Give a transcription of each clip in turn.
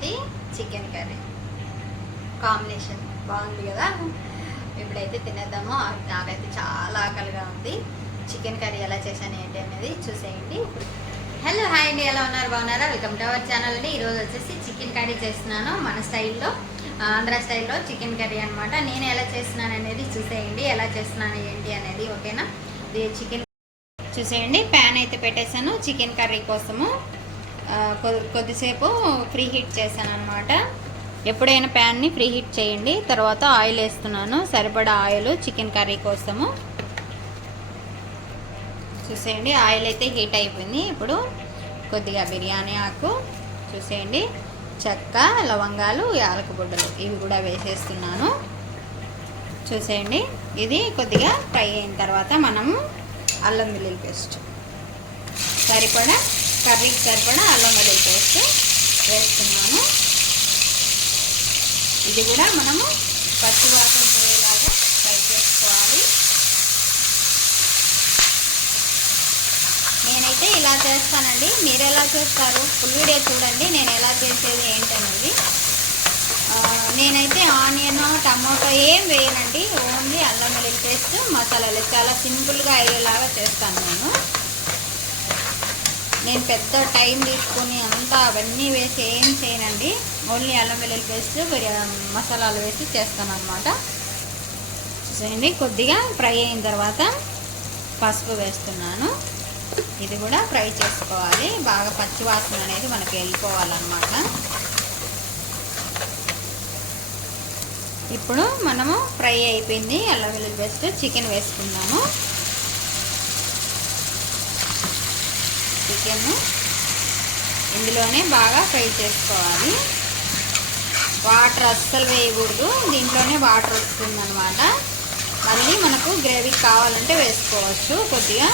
Chapati chicken curry. Combination బాగుంది కదా. ఇప్పుడైతే తినేద్దాము. నాకైతే చాలా ఆకలిగా ఉంది. చికెన్ కర్రీ ఎలా చేశాను ఏంటి అనేది చూసేయండి. హలో హాయ్ అండి. ఎలా ఉన్నారు? బాగున్నారా? వెల్కమ్ టు అవర్ ఛానల్ అండి. ఈరోజు వచ్చేసి చికెన్ కర్రీ చేస్తున్నాను మన స్టైల్లో ఆంధ్ర స్టైల్లో చికెన్ కర్రీ అనమాట నేను ఎలా చేస్తున్నాను అనేది చూసేయండి. ఎలా చేస్తున్నాను ఏంటి అనేది ఓకేనా? ఇది చికెన్ చూసేయండి. ప్యాన్ అయితే పెట్టేశాను. చికెన్ కర్రీ కోసము. కొద్దిసేపు ఫ్రీ హీట్ చేశాను అనమాట ఎప్పుడైనా ప్యాన్ని ఫ్రీ హీట్ చేయండి. తర్వాత ఆయిల్ వేస్తున్నాను. సరిపడా ఆయిల్ చికెన్ కర్రీ కోసము. చూసేయండి. ఆయిల్ అయితే హీట్ అయిపోయింది. ఇప్పుడు కొద్దిగా బిర్యానీ ఆకు. చూసేయండి. చెక్క లవంగాలు యాలకబుడ్డలు ఇవి కూడా వేసేస్తున్నాను. చూసేయండి. ఇది కొద్దిగా ఫ్రై అయిన తర్వాత మనము అల్లం వెల్లుల్లి పేస్ట్. సరిపడా కర్రీకి సరిపడా అల్లం వెల్లుల్లి పేస్ట్ వేస్తున్నాను. ఇది కూడా మనము పచ్చివాసన పోయేలాగా ఫ్రై చేసుకోవాలి. నేనైతే ఇలా చేస్తానండి. మీరు ఎలా చేస్తారు? ఫుల్ వీడియో చూడండి నేను ఎలా చేసేది ఏంటనేది. నేనైతే ఆనియన్ టమాటో ఏం వేయనండి. ఓన్లీ అల్లం వెల్లుల్లి పేస్ట్ మసాలాలు. చాలా సింపుల్గా అయ్యేలాగా చేస్తాను నేను. నేను పెద్ద టైం తీసుకొని అంతా అవన్నీ వేసి ఏం చేయనండి. ఓన్లీ అల్లం వెల్లుల్లి పేస్ట్ మసాలాలు వేసి చేస్తాను అనమాట చూసేయండి కొద్దిగా ఫ్రై అయిన తర్వాత పసుపు వేస్తున్నాను. ఇది కూడా ఫ్రై చేసుకోవాలి. బాగా పచ్చివాసన అనేది మనకి వెళ్ళిపోవాలన్నమాట. ఇప్పుడు మనము ఫ్రై అయిపోయింది. అల్లం వెల్లుల్లి పేస్ట్ చికెన్ వేసుకుందాము. చికెన్ ఇందులోనే బాగా ఫ్రై చేసుకోవాలి. వాటర్ అస్సలు వేయకూడదు. దీంట్లోనే వాటర్ వస్తుందన్నమాట. మళ్ళీ మనకు గ్రేవీ కావాలంటే వేసుకోవచ్చు కొద్దిగా.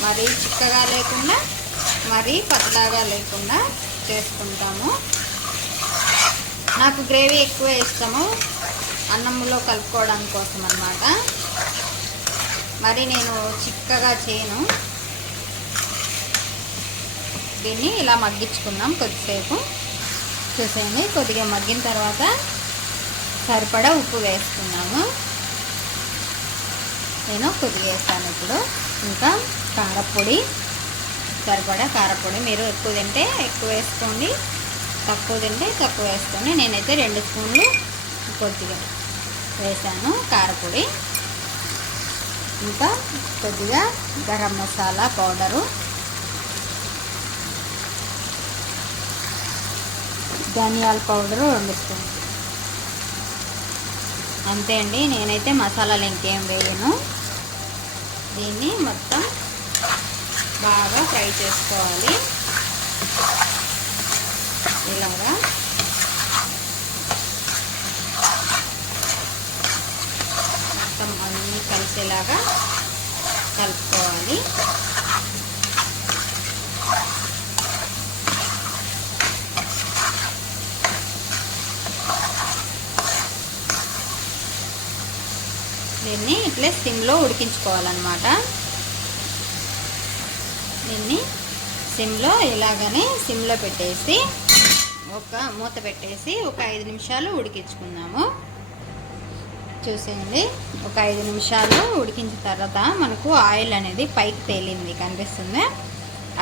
మరీ చిక్కగా లేకుండా మరీ పతలాగా లేకుండా చేసుకుంటాము. నాకు గ్రేవీ ఎక్కువ ఇష్టము అన్నంలో కలుపుకోవడం కోసం అనమాట మరి నేను చిక్కగా చేయను. దీన్ని ఇలా మగ్గించుకుందాం కొద్దిసేపు. చూసేయండి కొద్దిగా మగ్గిన తర్వాత సరిపడా ఉప్పు వేసుకున్నాము. నేను కొద్దిగా వేస్తాను ఇప్పుడు. ఇంకా కారపొడి సరిపడా కారపొడి. మీరు ఎక్కువ తింటే ఎక్కువ వేసుకోండి తక్కువ తింటే తక్కువ వేసుకోండి. నేనైతే రెండు స్పూన్లు కొద్దిగా వేసాను కారపొడి. ఇంకా కొద్దిగా గరం మసాలా పౌడరు. ధనియాల పౌడరు రెండు స్పూన్లు. అంతే అండి నేనైతే మసాలాలు ఇంకేం వేయను. దీన్ని మొత్తం బాగా ఫ్రై చేసుకోవాలి. ఇలాగా. మొత్తం అన్నీ కలిసేలాగా కలుపుకోవాలి. దీన్ని ఇట్లే సిమ్లో ఉడికించుకోవాలన్నమాట. దీన్ని సిమ్లో ఇలాగనే సిమ్లో పెట్టేసి ఒక మూత పెట్టేసి ఒక ఐదు నిమిషాలు ఉడికించుకుందాము. చూసేయండి. ఒక ఐదు నిమిషాలు ఉడికించిన తర్వాత మనకు ఆయిల్ అనేది పైకి తేలింది కనిపిస్తుంది?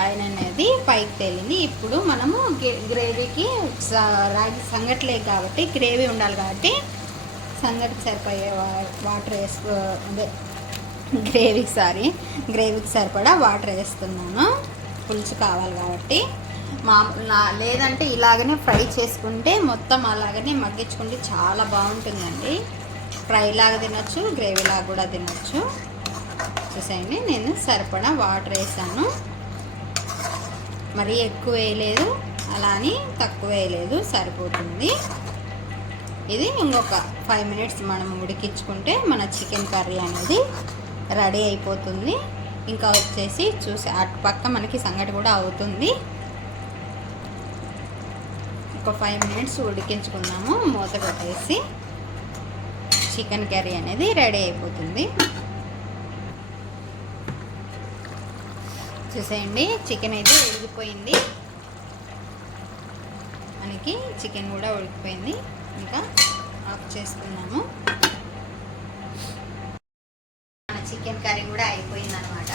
ఆయిల్ అనేది పైకి తేలింది. ఇప్పుడు మనము గ్రేవీకి రాగి సంగట్లేదు కాబట్టి గ్రేవీ ఉండాలి కాబట్టి సంగటికి సరిపోయే వాటర్ వేసుకో అదే గ్రేవీకి సారీ గ్రేవీకి సరిపడా వాటర్ వేస్తున్నాను. పులుసు కావాలి కాబట్టి. మా లేదంటే ఇలాగనే ఫ్రై చేసుకుంటే మొత్తం అలాగనే మగ్గించుకుంటే చాలా బాగుంటుందండి. ఫ్రై లాగా తినొచ్చు గ్రేవీ లాగా కూడా తినొచ్చు. చూసేయండి నేను సరిపడా వాటర్ వేసాను. మరీ ఎక్కువ వేయలేదు అలా అని తక్కువ వేయలేదు సరిపోతుంది. ఇది ఇంకొక ఫైవ్ మినిట్స్ మనం ఉడికించుకుంటే మన చికెన్ కర్రీ అనేది రెడీ అయిపోతుంది. ఇంకా వచ్చేసి చూసి అటు పక్క మనకి సంగటి కూడా అవుతుంది. ఒక ఫైవ్ మినిట్స్ ఉడికించుకుందాము మూత పెట్టేసి చికెన్ కర్రీ అనేది రెడీ అయిపోతుంది. చూసేయండి చికెన్ అయితే ఉడికిపోయింది. మనకి చికెన్ కూడా ఉడికిపోయింది. ఇంకా ఆఫ్ చేసుకున్నాము. మన చికెన్ కర్రీ కూడా అయిపోయింది అనమాట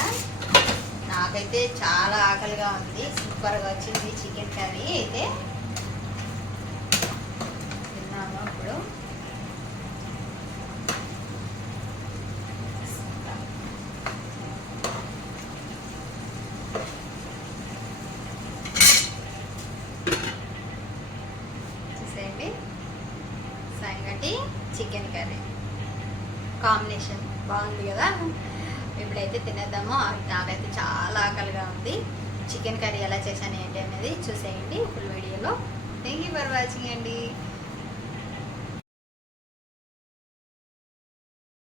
నాకైతే చాలా ఆకలిగా ఉంది. సూపర్గా వచ్చింది చికెన్ కర్రీ. అయితే తిన్నాము ఇప్పుడు చూసేయండి సంగటి చికెన్ కర్రీ కాంబినేషన్ బాగుంది కదా. ఇప్పుడైతే తినేద్దాము. నాకైతే చాలా ఆకలిగా ఉంది. చికెన్ కర్రీ ఎలా చేశాను ఏంటి అనేది చూసేయండి. ఫుల్ వీడియోలో. థ్యాంక్ యూ ఫర్ వాచింగ్ అండి.